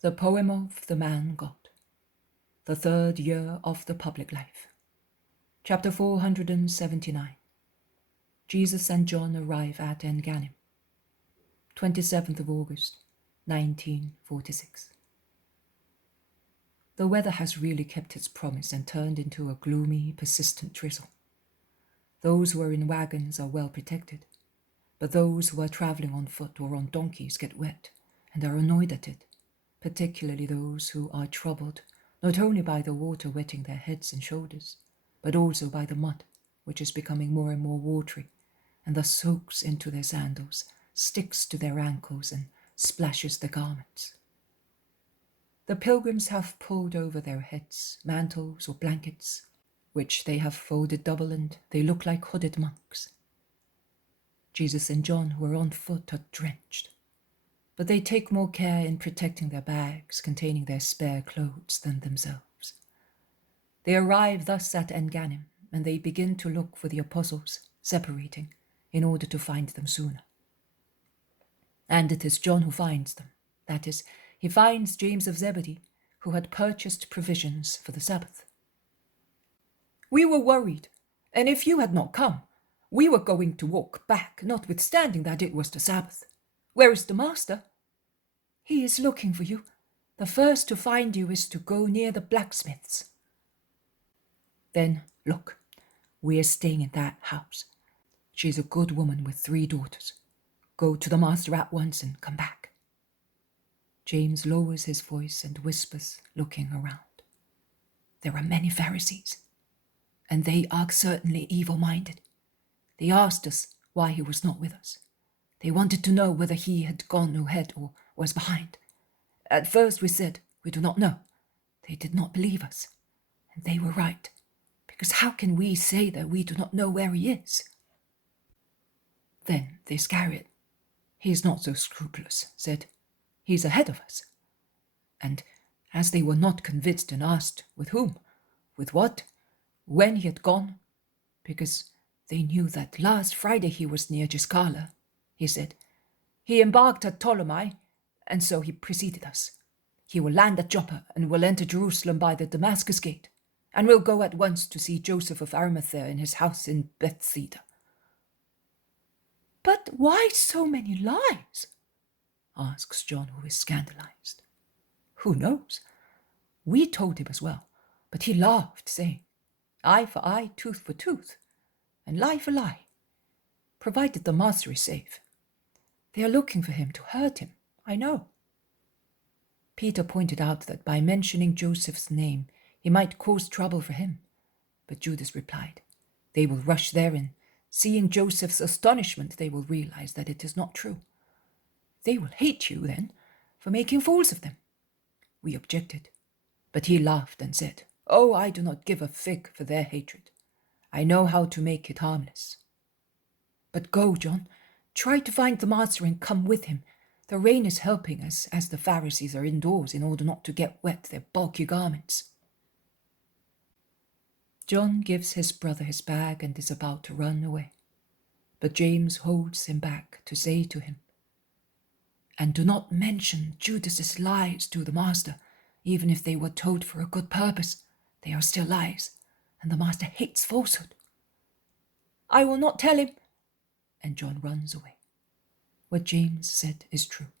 The Poem of the Man God. The Third Year of the Public Life. Chapter 479. Jesus and John arrive at Engannim. 27th of August, 1946. The weather has really kept its promise and turned into a gloomy, persistent drizzle. Those who are in wagons are well protected, but those who are travelling on foot or on donkeys get wet and are annoyed at it, particularly those who are troubled not only by the water wetting their heads and shoulders, but also by the mud, which is becoming more and more watery, and thus soaks into their sandals, sticks to their ankles, and splashes their garments. The pilgrims have pulled over their heads mantles or blankets, which they have folded double, and they look like hooded monks. Jesus and John, who are on foot, are drenched, but they take more care in protecting their bags containing their spare clothes than themselves. They arrive thus at Engannim, and they begin to look for the apostles, separating, in order to find them sooner. And it is John who finds them. That is, he finds James of Zebedee, who had purchased provisions for the Sabbath. "We were worried, and if you had not come, we were going to walk back, notwithstanding that it was the Sabbath. Where is the master?" "He is looking for you. The first to find you is to go near the blacksmith's." "Then, look, we are staying in that house. She is a good woman with 3 daughters. Go to the master at once and come back." James lowers his voice and whispers, looking around. "There are many Pharisees, and they are certainly evil-minded. They asked us why he was not with us. They wanted to know whether he had gone ahead or was behind. At first we said, 'We do not know.' They did not believe us, and they were right, because how can we say that we do not know where he is?" Then the Iscariot, he is not so scrupulous, said, "He's ahead of us." And as they were not convinced and asked with whom, with what, when he had gone, because they knew that last Friday he was near Giscala, he said, "He embarked at Ptolemy, and so he preceded us. He will land at Joppa and will enter Jerusalem by the Damascus gate, and will go at once to see Joseph of Arimathea in his house in Bethsaida." "But why so many lies?" asks John, who is scandalized. "Who knows? We told him as well, but he laughed, saying, 'Eye for eye, tooth for tooth, and lie for lie, provided the master is safe. They are looking for him to hurt him, I know.'" Peter pointed out that by mentioning Joseph's name, he might cause trouble for him, but Judas replied, "They will rush there, and seeing Joseph's astonishment, they will realize that it is not true. They will hate you, then, for making fools of them." We objected, but he laughed and said, "Oh, I do not give a fig for their hatred. I know how to make it harmless. But go, John, try to find the master and come with him. The rain is helping us, as the Pharisees are indoors in order not to get wet their bulky garments." John gives his brother his bag and is about to run away, but James holds him back to say to him, "And do not mention Judas's lies to the master, even if they were told for a good purpose. They are still lies, and the master hates falsehood." "I will not tell him," and John runs away. What James said is true.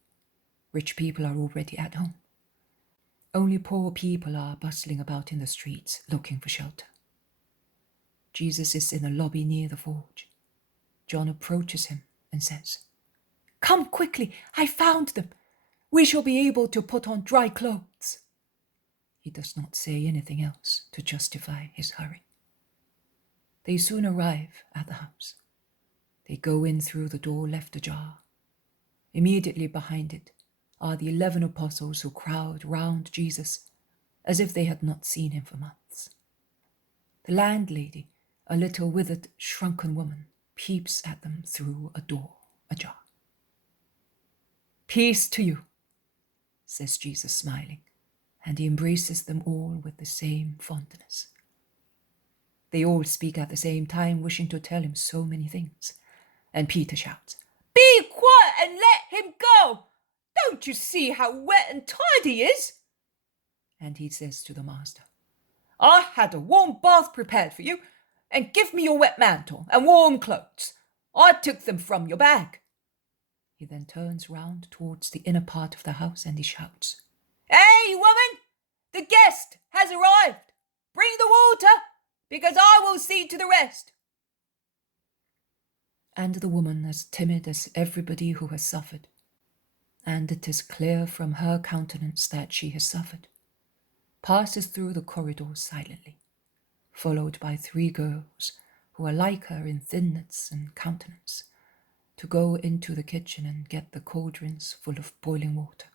Rich people are already at home. Only poor people are bustling about in the streets looking for shelter. Jesus is in a lobby near the forge. John approaches him and says, "Come quickly, I found them. We shall be able to put on dry clothes." He does not say anything else to justify his hurry. They soon arrive at the house. They go in through the door left ajar. Immediately behind it are the 11 apostles, who crowd round Jesus as if they had not seen him for months. The landlady, a little withered, shrunken woman, peeps at them through a door ajar. "Peace to you," says Jesus, smiling, and he embraces them all with the same fondness. They all speak at the same time, wishing to tell him so many things, and Peter shouts, "Be quiet and let him go! Don't you see how wet and tired he is? And he says to the master, I had a warm bath prepared for you, and give me your wet mantle and warm clothes. I took them from your bag. He then turns round towards the inner part of the house and he shouts, Hey, woman! The guest has arrived! Bring the water, because I will see to the rest. And the woman, as timid as everybody who has suffered, and it is clear from her countenance that she has suffered, passes through the corridors silently, followed by 3 girls who are like her in thinness and countenance, to go into the kitchen and get the cauldrons full of boiling water.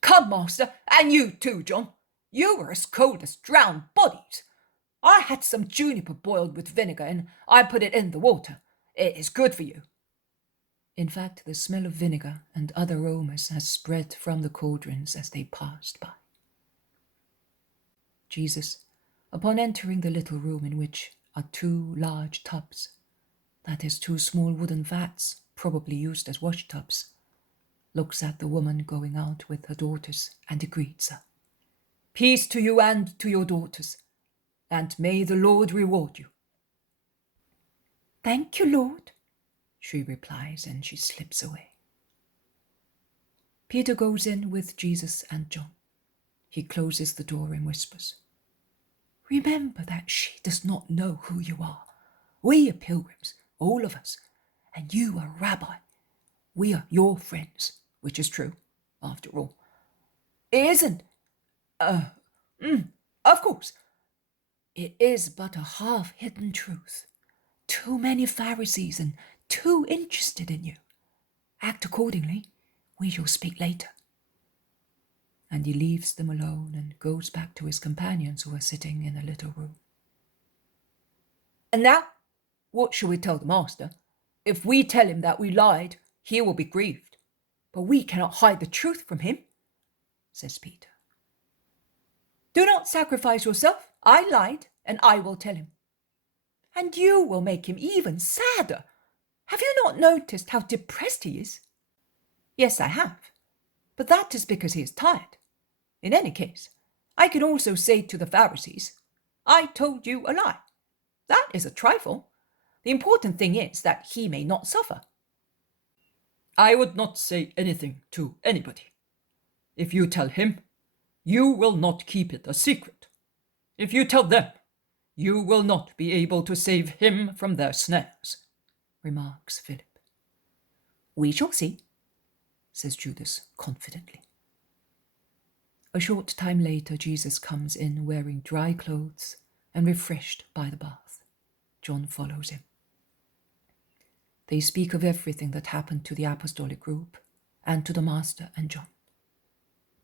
Come, master, and you too, John. You were as cold as drowned bodies. I had some juniper boiled with vinegar, and I put it in the water. It is good for you. In fact, the smell of vinegar and other aromas has spread from the cauldrons as they passed by. Jesus, upon entering the little room in which are 2 large tubs, that is 2 small wooden vats, probably used as wash tubs, looks at the woman going out with her daughters and greets her. Peace to you and to your daughters, and may the Lord reward you. Thank you, Lord, she replies, and she slips away. Peter goes in with Jesus and John. He closes the door and whispers, Remember that she does not know who you are. We are pilgrims, all of us, and you are a rabbi. We are your friends, which is true, after all. It isn't. Of course. It is but a half-hidden truth. Too many Pharisees and too interested in you. Act accordingly. We shall speak later. And he leaves them alone and goes back to his companions who are sitting in a little room. And now, what shall we tell the master? If we tell him that we lied, he will be grieved. But we cannot hide the truth from him, says Peter. Do not sacrifice yourself. I lied, and I will tell him. And you will make him even sadder. Have you not noticed how depressed he is? Yes, I have. But that is because he is tired. In any case, I can also say to the Pharisees, I told you a lie. That is a trifle. The important thing is that he may not suffer. I would not say anything to anybody. If you tell him, you will not keep it a secret. If you tell them, you will not be able to save him from their snares, remarks Philip. We shall see, says Judas confidently. A short time later, Jesus comes in wearing dry clothes and refreshed by the bath. John follows him. They speak of everything that happened to the apostolic group and to the master and John.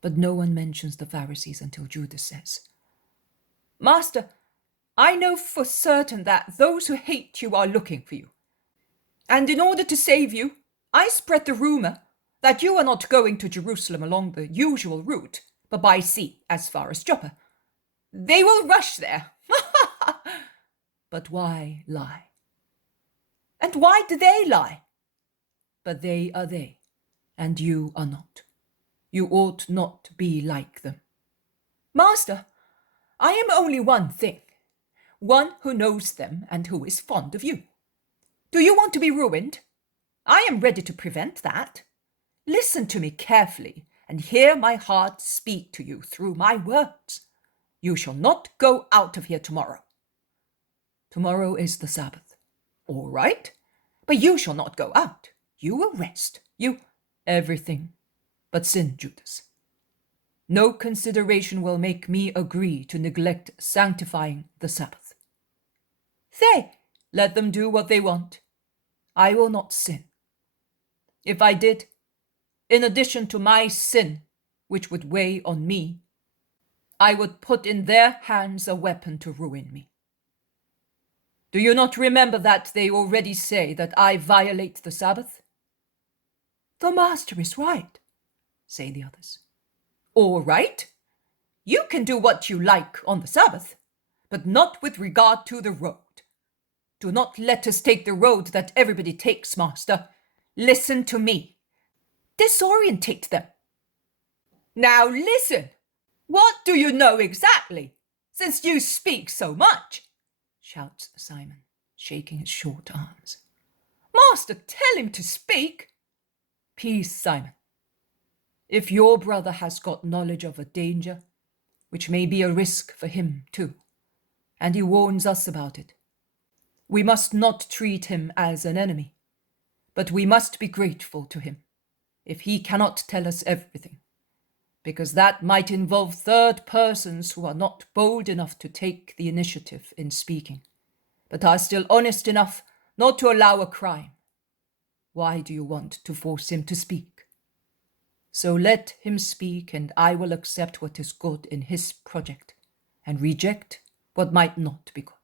But no one mentions the Pharisees until Judas says, Master, I know for certain that those who hate you are looking for you. And in order to save you, I spread the rumor that you are not going to Jerusalem along the usual route, but by sea as far as Joppa. They will rush there. But why lie? And why do they lie? But they are they, and you are not. You ought not to be like them. Master, I am only one thing, one who knows them and who is fond of you. Do you want to be ruined? I am ready to prevent that. Listen to me carefully and hear my heart speak to you through my words. You shall not go out of here tomorrow. Tomorrow is the Sabbath. All right, but you shall not go out. You will rest. Everything but sin, Judas. No consideration will make me agree to neglect sanctifying the Sabbath. Let them do what they want. I will not sin. If I did, in addition to my sin, which would weigh on me, I would put in their hands a weapon to ruin me. Do you not remember that they already say that I violate the Sabbath? The master is right, say the others. All right. You can do what you like on the Sabbath, but not with regard to the road. Do not let us take the road that everybody takes, master. Listen to me. disorientate them. Now listen, what do you know exactly, since you speak so much? Shouts Simon, shaking his short arms. Master, tell him to speak. Peace, Simon. If your brother has got knowledge of a danger, which may be a risk for him too, and he warns us about it, we must not treat him as an enemy, but we must be grateful to him if he cannot tell us everything, because that might involve third persons who are not bold enough to take the initiative in speaking, but are still honest enough not to allow a crime. Why do you want to force him to speak? So let him speak, and I will accept what is good in his project, and reject what might not be good.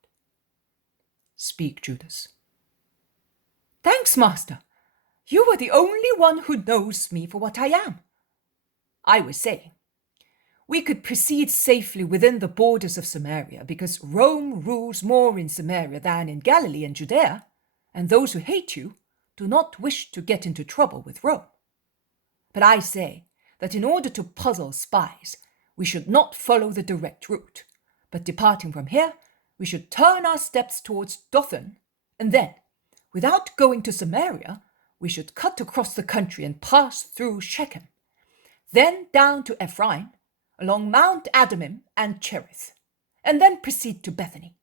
Speak, Judas. Thanks, Master. You are the only one who knows me for what I am. I was saying, we could proceed safely within the borders of Samaria, because Rome rules more in Samaria than in Galilee and Judea, and those who hate you do not wish to get into trouble with Rome. But I say that in order to puzzle spies, we should not follow the direct route, but departing from here, we should turn our steps towards Dothan, and then, without going to Samaria, we should cut across the country and pass through Shechem, then down to Ephraim, along Mount Adamim and Cherith, and then proceed to Bethany.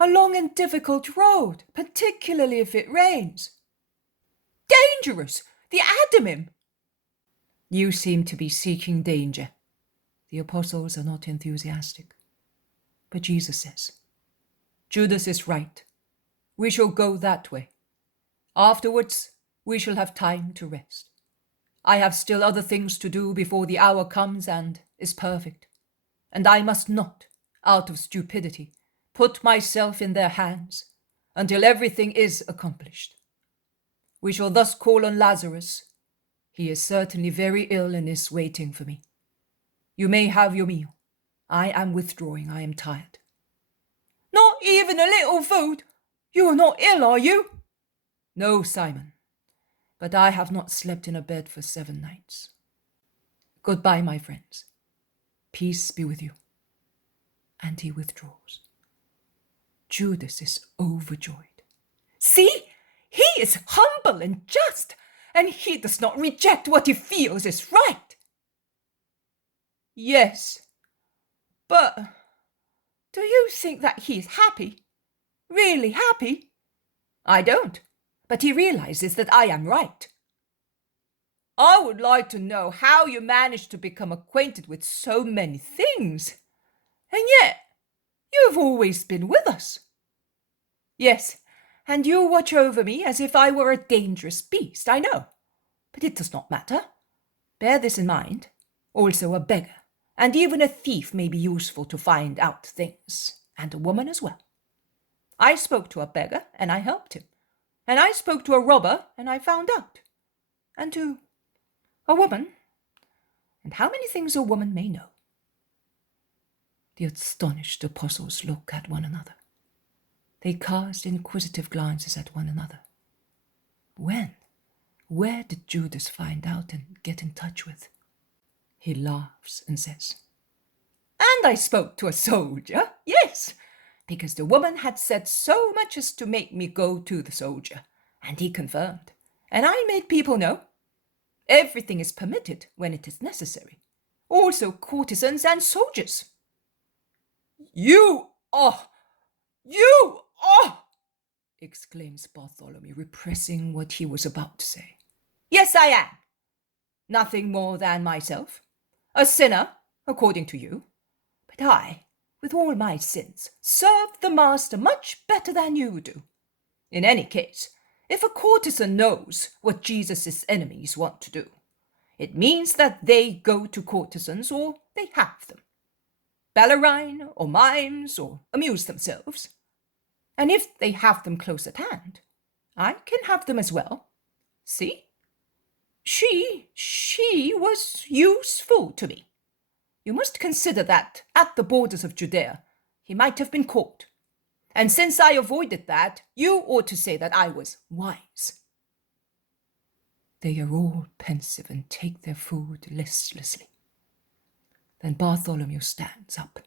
A long and difficult road, particularly if it rains. Dangerous! The Adamim! You seem to be seeking danger. The apostles are not enthusiastic. But Jesus says, Judas is right. We shall go that way. Afterwards, we shall have time to rest. I have still other things to do before the hour comes and is perfect, and I must not, out of stupidity, put myself in their hands until everything is accomplished. We shall thus call on Lazarus. He is certainly very ill and is waiting for me. You may have your meal. I am withdrawing. I am tired. Not even a little food? You are not ill, are you? No, Simon, but I have not slept in a bed for 7 nights. Goodbye, my friends. Peace be with you. And he withdraws. Judas is overjoyed. See, he is humble and just, and he does not reject what he feels is right. Yes, but do you think that he is happy? Really happy? I don't, but he realizes that I am right. I would like to know how you managed to become acquainted with so many things, and yet you have always been with us. Yes, and you watch over me as if I were a dangerous beast, I know, but it does not matter. Bear this in mind. Also a beggar, and even a thief may be useful to find out things, and a woman as well. I spoke to a beggar, and I helped him, and I spoke to a robber, and I found out, and to a woman, and how many things a woman may know. The astonished apostles look at one another. They cast inquisitive glances at one another. Where did Judas find out and get in touch with? He laughs and says, And I spoke to a soldier, yes, because the woman had said so much as to make me go to the soldier, and he confirmed, and I made people know. Everything is permitted when it is necessary, also courtesans and soldiers. You are, exclaims Bartholomew, repressing what he was about to say. Yes, I am. Nothing more than myself. A sinner, according to you. But I, with all my sins, serve the master much better than you do. In any case, if a courtesan knows what Jesus' enemies want to do, it means that they go to courtesans or they have them. Ballerine or mimes or amuse themselves. And if they have them close at hand, I can have them as well. See? She was useful to me. You must consider that at the borders of Judea, he might have been caught. And since I avoided that, you ought to say that I was wise. They are all pensive and take their food listlessly. Then Bartholomew stands up.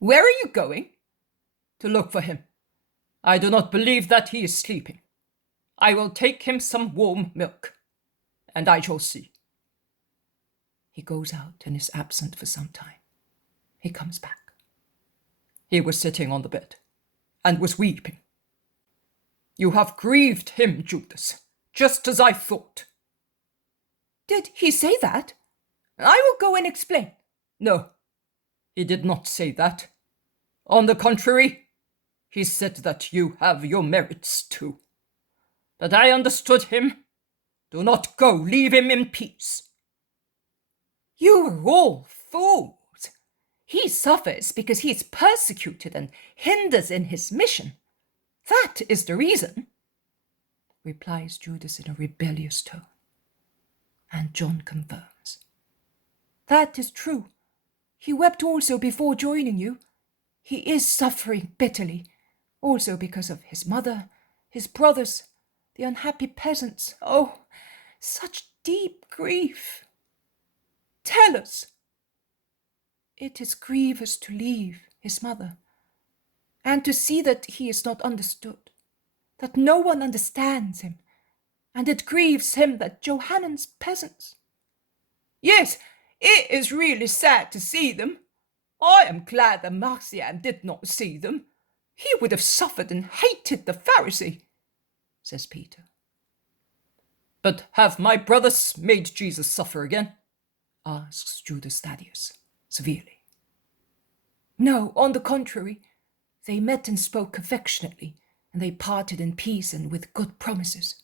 "Where are you going?" "To look for him. I do not believe that he is sleeping. I will take him some warm milk, and I shall see." He goes out and is absent for some time. He comes back. "He was sitting on the bed, and was weeping. You have grieved him, Judas, just as I thought." "Did he say that? I will go and explain." "No, he did not say that. On the contrary, he said that you have your merits too. But I understood him. Do not go, leave him in peace." "You are all fools. He suffers because he is persecuted and hinders in his mission. That is the reason," replies Judas in a rebellious tone. And John confirms. "That is true. He wept also before joining you. He is suffering bitterly, also because of his mother, his brothers, the unhappy peasants. Oh, such deep grief. Tell us." "It is grievous to leave his mother, and to see that he is not understood, that no one understands him, and it grieves him that Johannan's peasants—" "Yes, it is really sad to see them. I am glad that Marcian did not see them. He would have suffered and hated the Pharisee," says Peter. "But have my brothers made Jesus suffer again?" asks Judas Thaddeus severely. "No, on the contrary. They met and spoke affectionately, and they parted in peace and with good promises.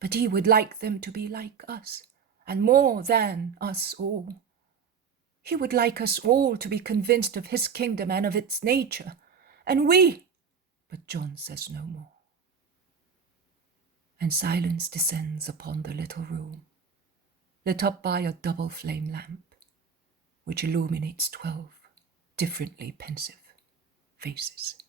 But he would like them to be like us, and more than us all. He would like us all to be convinced of his kingdom and of its nature, and we—" But John says no more. And silence descends upon the little room, lit up by a double flame lamp, which illuminates 12 differently pensive faces.